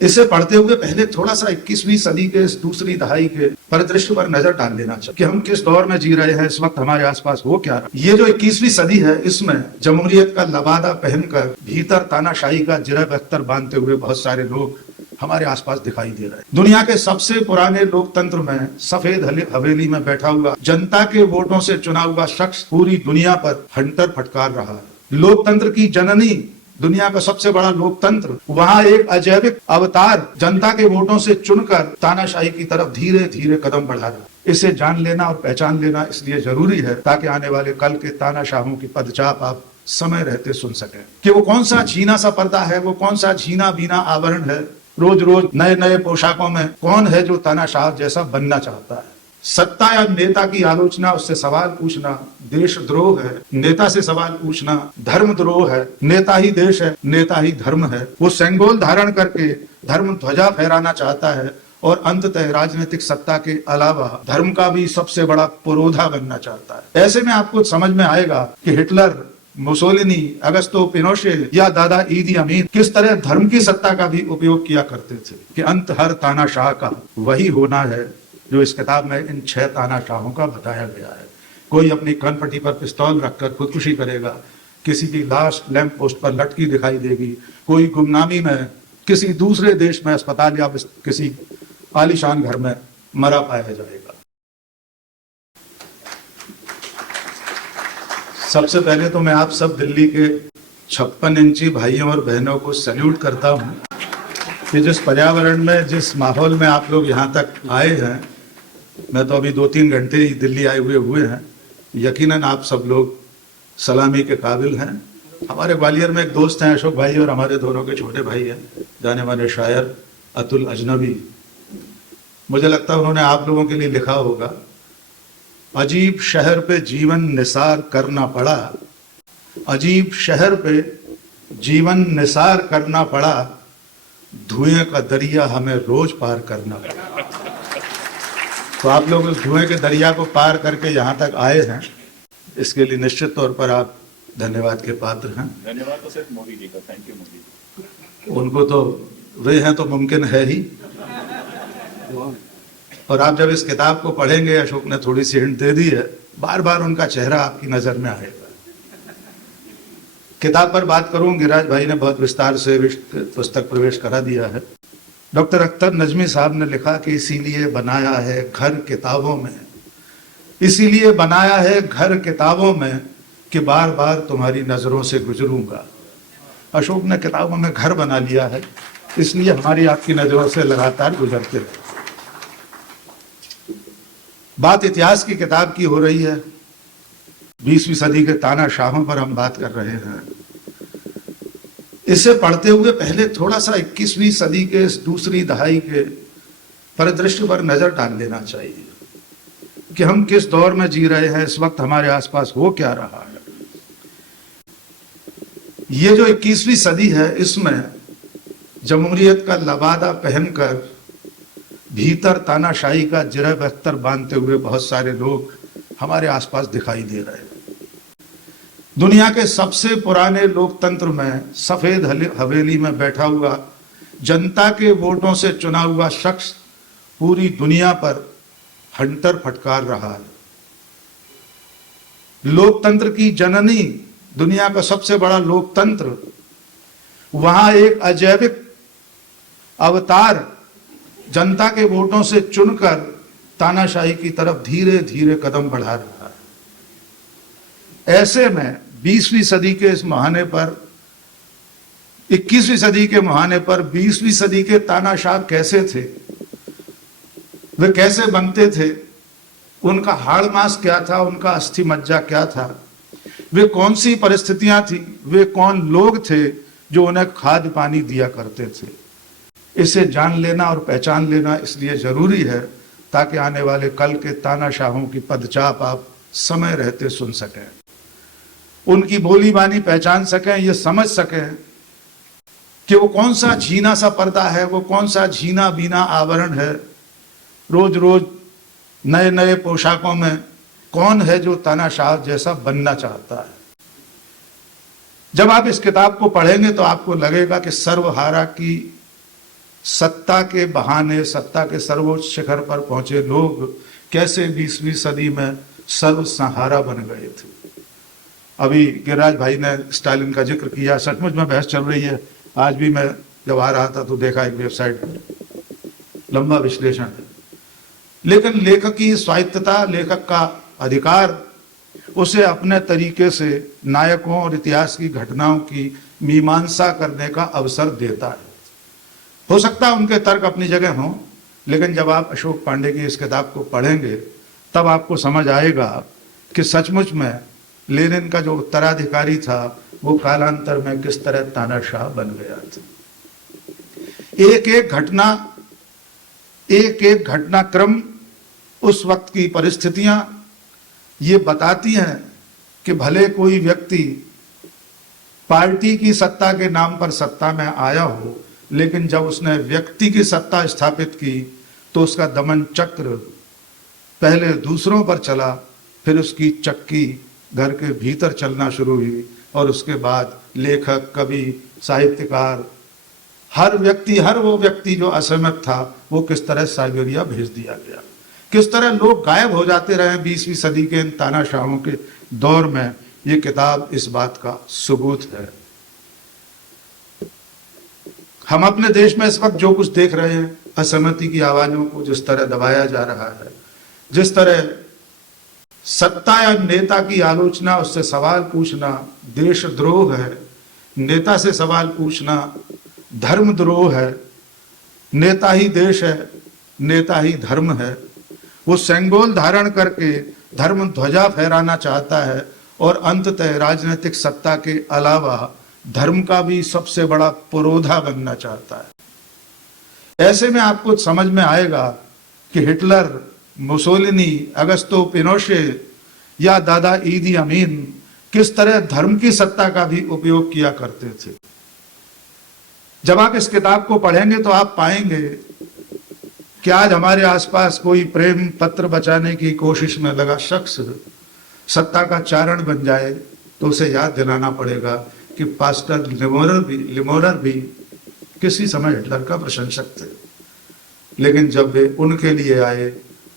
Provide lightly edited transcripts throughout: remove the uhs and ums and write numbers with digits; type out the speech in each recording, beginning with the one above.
इसे पढ़ते हुए पहले थोड़ा सा 21वीं सदी के इस दूसरी दहाई के परिदृश्य पर नजर डाल लेना चाहिए कि हम किस दौर में जी रहे हैं, इस वक्त हमारे आसपास हो क्या रहा। ये जो 21वीं सदी है, इसमें जमहूरियत का लबादा पहनकर भीतर तानाशाही का जिरह बख्तर बांधते हुए बहुत सारे लोग हमारे आसपास दिखाई दे रहे हैं। दुनिया के सबसे पुराने लोकतंत्र में सफेद हवेली में बैठा हुआ जनता के वोटों से चुना हुआ शख्स पूरी दुनिया पर हंटर फटकार रहा है। लोकतंत्र की जननी, दुनिया का सबसे बड़ा लोकतंत्र, वहां एक अजैविक अवतार जनता के वोटों से चुनकर तानाशाही की तरफ धीरे धीरे कदम बढ़ा रहा है। इसे जान लेना और पहचान लेना इसलिए जरूरी है ताकि आने वाले कल के तानाशाहों की पदचाप आप समय रहते सुन सकें कि वो कौन सा छीना सा पर्दा है, वो कौन सा छीना बीना आवरण है। रोज रोज नए नए पोशाकों में कौन है जो तानाशाह जैसा बनना चाहता है। सत्ता या नेता की आलोचना, उससे सवाल पूछना देशद्रोह है। नेता से सवाल पूछना धर्मद्रोह है। नेता ही देश है, नेता ही धर्म है। वो सेंगोल धारण करके धर्म ध्वजा फहराना चाहता है और अंततः राजनीतिक सत्ता के अलावा धर्म का भी सबसे बड़ा पुरोधा बनना चाहता है। ऐसे में आपको समझ में आएगा कि हिटलर, मुसोलिनी, अगस्तो पिनोशे या दादा ईदी अमीन किस तरह धर्म की सत्ता का भी उपयोग किया करते थे कि अंत हर तानाशाह का वही होना है जो इस किताब में इन 6 तानाशाहों का बताया गया है। कोई अपनी कनपट्टी पर पिस्तौल रखकर खुदकुशी करेगा, किसी की लाश लैंप पोस्ट पर लटकी दिखाई देगी, कोई गुमनामी में किसी दूसरे देश में अस्पताल या किसी आलीशान घर में मरा पाया जाएगा। सबसे पहले तो मैं आप सब दिल्ली के 56 इंची भाइयों और बहनों को सैल्यूट करता हूं कि जिस पर्यावरण में, जिस माहौल में आप लोग यहाँ तक आए हैं। मैं तो अभी 2-3 घंटे ही दिल्ली आए हुए हैं। यकीनन आप सब लोग सलामी के काबिल हैं। हमारे ग्वालियर में एक दोस्त हैं अशोक भाई, और हमारे दोनों के छोटे भाई हैं जाने माने शायर अतुल अजनबी। मुझे लगता है उन्होंने आप लोगों के लिए लिखा होगा, अजीब शहर पे जीवन निसार करना पड़ा, अजीब शहर पे जीवन निसार करना पड़ा, धुएं का दरिया हमें रोज पार करना पड़ा। तो आप लोग उस धुएं के दरिया को पार करके यहाँ तक आए हैं, इसके लिए निश्चित तौर पर आप धन्यवाद के पात्र हैं। धन्यवाद तो सिर्फ मोदी जी का, थैंक यू मोदी जी। उनको तो वे हैं तो मुमकिन है ही। और आप जब इस किताब को पढ़ेंगे, अशोक ने थोड़ी सी हिंट दे दी है, बार बार उनका चेहरा आपकी नजर में आएगा। किताब पर बात करूं, गिरिराज भाई ने बहुत विस्तार से पुस्तक प्रवेश करा दिया है। डॉक्टर अख्तर नजमी साहब ने लिखा कि इसीलिए बनाया है घर किताबों में, इसीलिए बनाया है घर किताबों में कि बार बार तुम्हारी नजरों से गुजरूंगा। अशोक ने किताबों में घर बना लिया है, इसलिए हमारी आपकी नजरों से लगातार गुजरते रहे। बात इतिहास की किताब की हो रही है, 20वीं सदी के तानाशाहों पर हम बात कर रहे हैं। इसे पढ़ते हुए पहले थोड़ा सा 21वीं सदी के इस दूसरी दहाई के परिदृश्य पर नजर डाल लेना चाहिए कि हम किस दौर में जी रहे हैं, इस वक्त हमारे आसपास हो क्या रहा है। ये जो 21वीं सदी है, इसमें जमहूरियत का लबादा पहनकर भीतर तानाशाही का जिरह बख्तर बांधते हुए बहुत सारे लोग हमारे आसपास दिखाई दे रहे हैं। दुनिया के सबसे पुराने लोकतंत्र में सफेद हवेली में बैठा हुआ जनता के वोटों से चुना हुआ शख्स पूरी दुनिया पर हंटर फटकार रहा है। लोकतंत्र की जननी, दुनिया का सबसे बड़ा लोकतंत्र, वहां एक अजैविक अवतार जनता के वोटों से चुनकर तानाशाही की तरफ धीरे धीरे कदम बढ़ा रहा है। ऐसे में 20वीं सदी के इस मुहाने पर, 21वीं सदी के मुहाने पर 20वीं सदी के तानाशाह कैसे थे, वे कैसे बनते थे, उनका हाड़ मांस क्या था, उनका अस्थि मज्जा क्या था, वे कौन सी परिस्थितियां थी, वे कौन लोग थे जो उन्हें खाद्य पानी दिया करते थे। इसे जान लेना और पहचान लेना इसलिए जरूरी है ताकि आने वाले कल के तानाशाहों की पदचाप आप समय रहते सुन सकें, उनकी बोली बानी पहचान सकें, ये समझ सकें कि वो कौन सा झीना सा पर्दा है, वो कौन सा झीना बीना आवरण है। रोज रोज नए नए पोशाकों में कौन है जो तानाशाह जैसा बनना चाहता है। जब आप इस किताब को पढ़ेंगे तो आपको लगेगा कि सर्वहारा की सत्ता के बहाने सत्ता के सर्वोच्च शिखर पर पहुंचे लोग कैसे 20वीं सदी में सर्वसहारा बन गए थे। अभी गिरिराज भाई ने स्टालिन का जिक्र किया, सचमुच में बहस चल रही है। आज भी मैं जब आ रहा था तो देखा एक वेबसाइट पर, लंबा विश्लेषण है। लेकिन लेखक की स्वायत्तता, लेखक का अधिकार उसे अपने तरीके से नायकों और इतिहास की घटनाओं की मीमांसा करने का अवसर देता है। हो सकता है उनके तर्क अपनी जगह हों, लेकिन जब आप अशोक पांडे की इस किताब को पढ़ेंगे तब आपको समझ आएगा कि सचमुच में लेनिन का जो उत्तराधिकारी था वो कालांतर में किस तरह तानाशाह बन गया था। एक एक घटनाक्रम, उस वक्त की परिस्थितियां ये बताती हैं कि भले कोई व्यक्ति पार्टी की सत्ता के नाम पर सत्ता में आया हो, लेकिन जब उसने व्यक्ति की सत्ता स्थापित की तो उसका दमन चक्र पहले दूसरों पर चला, फिर उसकी चक्की घर के भीतर चलना शुरू हुई और उसके बाद लेखक, कवि, साहित्यकार, हर वो व्यक्ति जो असहमत था वो किस तरह साइबेरिया भेज दिया गया, किस तरह लोग गायब हो जाते रहे 20वीं सदी के इन तानाशाहों के दौर में। ये किताब इस बात का सबूत है। हम अपने देश में इस वक्त जो कुछ देख रहे हैं, असहमति की आवाजों को जिस तरह दबाया जा रहा है, जिस तरह सत्ता या नेता की आलोचना, उससे सवाल पूछना देशद्रोह है, नेता से सवाल पूछना धर्मद्रोह है। नेता ही देश है, नेता ही धर्म है। वो सेंगोल धारण करके धर्म ध्वजा फहराना चाहता है और अंततः राजनीतिक सत्ता के अलावा धर्म का भी सबसे बड़ा पुरोधा बनना चाहता है। ऐसे में आपको समझ में आएगा कि हिटलर, मुसोलिनी, अगस्तो पिनोशे या दादा ईदी अमीन किस तरह धर्म की सत्ता का भी उपयोग किया करते थे। जब आप इस किताब को पढ़ेंगे तो आप पाएंगे कि आज हमारे आसपास कोई प्रेम पत्र बचाने की कोशिश में लगा शख्स सत्ता का चारण बन जाए तो उसे याद दिलाना पड़ेगा कि पास्टर लिमोरर भी किसी समय हिटलर का प्रशंसक थे, लेकिन जब वे उनके लिए आए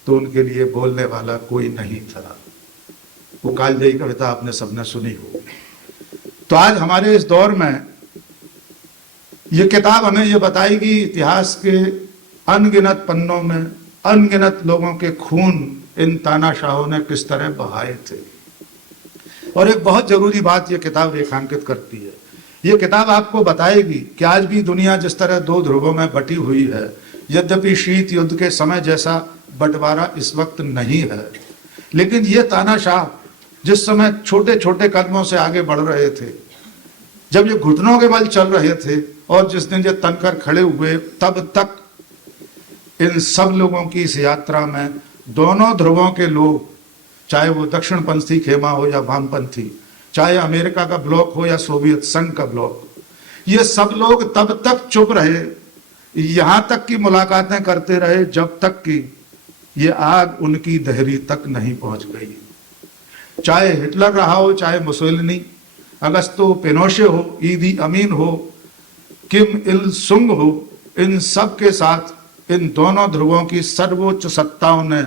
तो उनके लिए बोलने वाला कोई नहीं था। वो कालजयी कविता आपने सबने सुनी होगी। तो आज हमारे इस दौर में ये किताब हमें ये बताएगी इतिहास के अनगिनत पन्नों में अनगिनत लोगों के खून इन तानाशाहों ने किस तरह बहाए थे। और एक बहुत जरूरी बात ये किताब रेखांकित करती है, ये किताब आपको बताएगी कि आज भी दुनिया जिस तरह दो ध्रुवों में बटी हुई है, यद्यपि शीत युद्ध के समय जैसा बंटवारा इस वक्त नहीं है, लेकिन ये तानाशाह जिस समय छोटे छोटे कदमों से आगे बढ़ रहे थे, जब ये घुटनों के बल चल रहे थे और जिस दिन ये तनकर खड़े हुए, तब तक इन सब लोगों की इस यात्रा में दोनों ध्रुवों के लोग, चाहे वो दक्षिणपंथी खेमा हो या वामपंथी, चाहे अमेरिका का ब्लॉक हो या सोवियत संघ का ब्लॉक, ये सब लोग तब तक चुप रहे, यहां तक की मुलाकातें करते रहे जब तक कि ये आग उनकी दहरी तक नहीं पहुंच गई। चाहे हिटलर रहा हो, चाहे मुसोलिनी, अगस्तो पिनोशे हो, ईदी अमीन हो, किम इल सुंग हो, इन सब के साथ इन दोनों ध्रुवों की सर्वोच्च सत्ताओं ने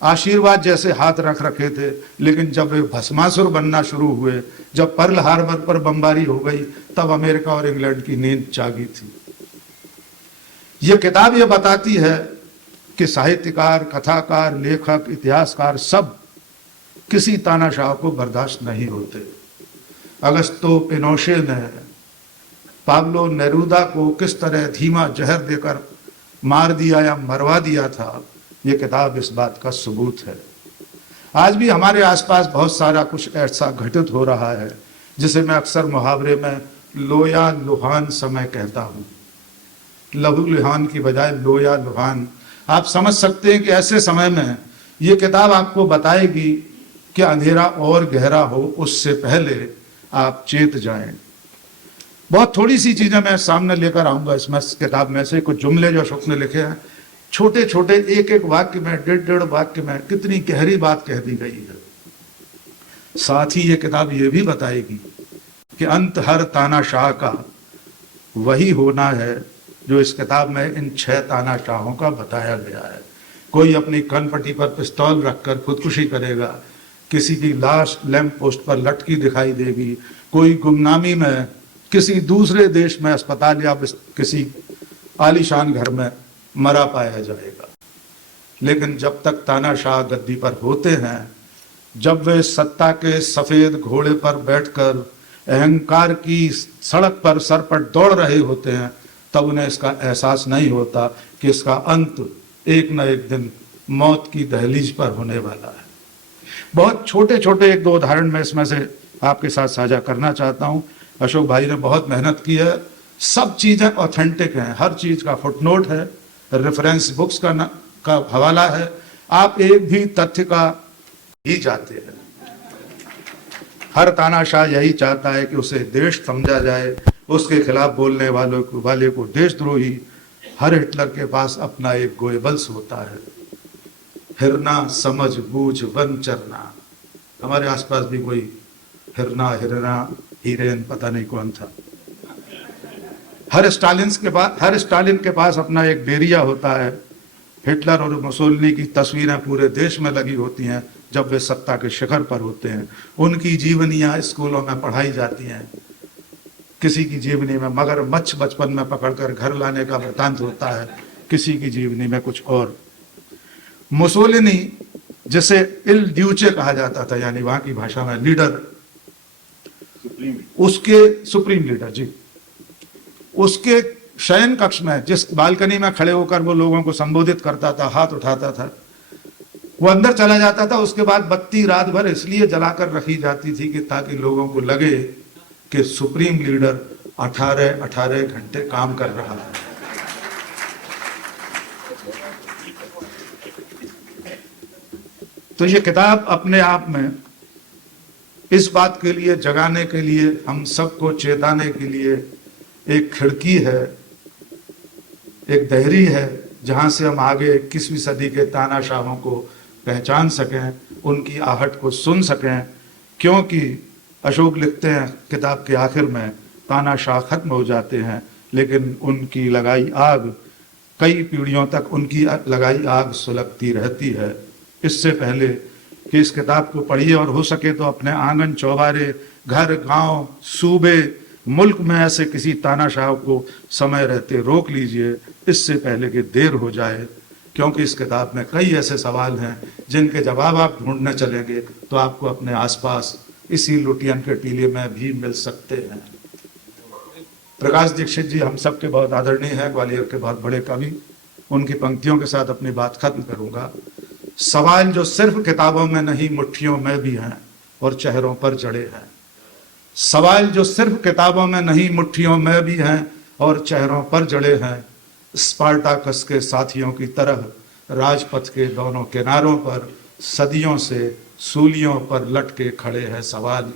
आशीर्वाद जैसे हाथ रख रखे थे, लेकिन जब वे भस्मासुर बनना शुरू हुए, जब पर्ल हार्बर पर बमबारी हो गई, तब अमेरिका और इंग्लैंड की नींद जागी थी। यह किताब यह बताती है कि साहित्यकार, कथाकार, लेखक, इतिहासकार सब किसी तानाशाह को बर्दाश्त नहीं होते। अगस्तो पिनोशे ने पाब्लो नेरूदा को किस तरह धीमा जहर देकर मार दिया या मरवा दिया था, ये किताब इस बात का सबूत है। आज भी हमारे आसपास बहुत सारा कुछ ऐसा घटित हो रहा है जिसे मैं अक्सर मुहावरे में लोया लुहान समय कहता हूँ। लहू लुहान की बजाय लोया लुहान। आप समझ सकते हैं कि ऐसे समय में ये किताब आपको बताएगी कि अंधेरा और गहरा हो, उससे पहले आप चेत जाएं। बहुत थोड़ी सी चीजें मैं सामने लेकर आऊंगा इसमें, किताब में से कुछ जुमले जो अशोक ने लिखे हैं, छोटे छोटे एक एक वाक्य में, डेढ़ डेढ़ वाक्य में कितनी गहरी बात कह दी गई है। साथ ही ये किताब ये भी बताएगी कि अंत हर तानाशाह का वही होना है जो इस किताब में इन 6 तानाशाहों का बताया गया है। कोई अपनी कनपट्टी पर पिस्तौल रखकर खुदकुशी करेगा, किसी की लाश लैंप पोस्ट पर लटकी दिखाई देगी, कोई गुमनामी में किसी दूसरे देश में अस्पताल या किसी आलीशान घर में मरा पाया जाएगा। लेकिन जब तक तानाशाह गद्दी पर होते हैं, जब वे सत्ता के सफेद घोड़े पर बैठकर अहंकार की सड़क पर सरपट दौड़ रहे होते हैं, तब उन्हें इसका एहसास नहीं होता कि इसका अंत एक न एक दिन मौत की दहलीज पर होने वाला है। बहुत छोटे छोटे 1-2 उदाहरण मैं इसमें से आपके साथ साझा करना चाहता हूं। अशोक भाई ने बहुत मेहनत की है, सब चीजें ऑथेंटिक हैं, हर चीज का फुटनोट है, रेफरेंस बुक्स का हवाला है, आप एक भी तथ्य का ही जाते हैं। हर तानाशाह यही चाहता है कि उसे देश समझा जाए, उसके खिलाफ बोलने वाले को देशद्रोही। हर हिटलर के पास अपना एक गोएबल्स होता है, हिरना समझ बूझ वन चरना। हमारे आसपास भी कोई हिरना हीरेन पता नहीं कौन था। हर स्टालिन के पास अपना एक बेरिया होता है। हिटलर और मुसोलिनी की तस्वीरें पूरे देश में लगी होती हैं जब वे सत्ता के शिखर पर होते हैं। उनकी जीवनियां स्कूलों में पढ़ाई जाती हैं। किसी की जीवनी में मगरमच्छ बचपन में पकड़कर घर लाने का वृतांत होता है, किसी की जीवनी में कुछ और। मुसोलिनी, जिसे इल ड्यूचे कहा जाता था, यानी वहां की भाषा में लीडर, उसके सुप्रीम लीडर जी, उसके शयन कक्ष में जिस बालकनी में खड़े होकर वो लोगों को संबोधित करता था, हाथ उठाता था, वो अंदर चला जाता था। उसके बाद बत्ती रात भर इसलिए जलाकर रखी जाती थी कि ताकि लोगों को लगे कि सुप्रीम लीडर 18 घंटे काम कर रहा है। तो ये किताब अपने आप में इस बात के लिए जगाने के लिए, हम सबको चेताने के लिए एक खिड़की है, एक दहरी है, जहां से हम आगे 21वीं सदी के तानाशाहों को पहचान सकें, उनकी आहट को सुन सकें। क्योंकि अशोक लिखते हैं किताब के आखिर में, तानाशाह खत्म हो जाते हैं लेकिन उनकी लगाई आग, कई पीढ़ियों तक उनकी लगाई आग सुलगती रहती है। इससे पहले कि इस किताब को पढ़िए और हो सके तो अपने आंगन चौबारे, घर, गांव, सूबे, मुल्क में ऐसे किसी तानाशाह को समय रहते रोक लीजिए, इससे पहले कि देर हो जाए। क्योंकि इस किताब में कई ऐसे सवाल हैं जिनके जवाब आप ढूंढने चलेंगे तो आपको अपने आसपास इसी लुटियन के टीले में भी मिल सकते हैं। प्रकाश दीक्षित जी हम सबके बहुत आदरणीय हैं, ग्वालियर के बहुत बड़े कवि। उनकी पंक्तियों के साथ अपनी बात खत्म करूंगा। सवाल जो सिर्फ किताबों में नहीं मुट्ठियों में भी हैं और चेहरों पर जड़े हैं। सवाल जो सिर्फ किताबों में नहीं मुट्ठियों में भी हैं और चेहरों पर जड़े हैं। स्पार्टाकस के साथियों की तरह राजपथ के दोनों किनारों पर सदियों से सूलियों पर लटके खड़े हैं सवाल।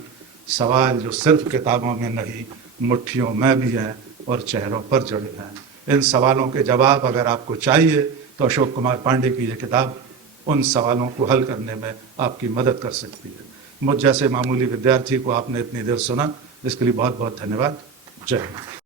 सवाल जो सिर्फ किताबों में नहीं मुट्ठियों में भी हैं और चेहरों पर जड़े हैं। इन सवालों के जवाब अगर आपको चाहिए तो अशोक कुमार पांडे की यह किताब उन सवालों को हल करने में आपकी मदद कर सकती है। मुझ जैसे मामूली विद्यार्थी को आपने इतनी देर सुना, इसके लिए बहुत बहुत धन्यवाद। जय हिंद।